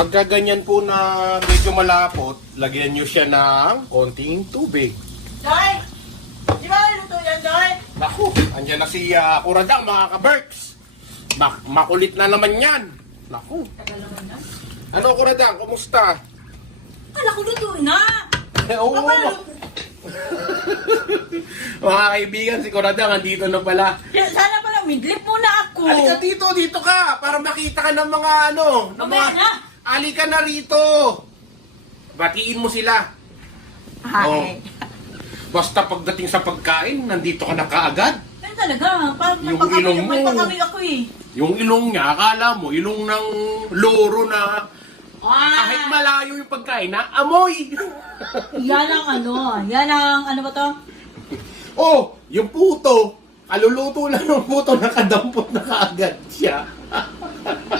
Pagka ganyan po na medyo malapot, lagyan nyo siya ng konting tubig. Joy! Di ba luto yan, Joy? Naku, andyan na si Kuradang, mga ka-Berks. Makulit na naman yan. Naku. Tagal naman na. Ano, Kuradang, kumusta? Kala ko luto na. Oo. Kapag Mga kaibigan, si Kuradang, andito na pala. sana pala midlip muna ako. Halika dito ka, para makita ka ng mga ng Mamaya mga... na. Halika na rito. Batiin mo sila. Hi. Basta pagdating sa pagkain, nandito ka na kaagad. Ayun talaga, parang Yung napakami, ilong may mo. pakami ako eh. Yung ilong niya, akala mo, ilong ng loro na kahit Ah, malayo yung pagkain, na amoy. yan ang ano ba to? Oh, yung puto, kaluluto lang ng puto, nakadampot na kaagad siya.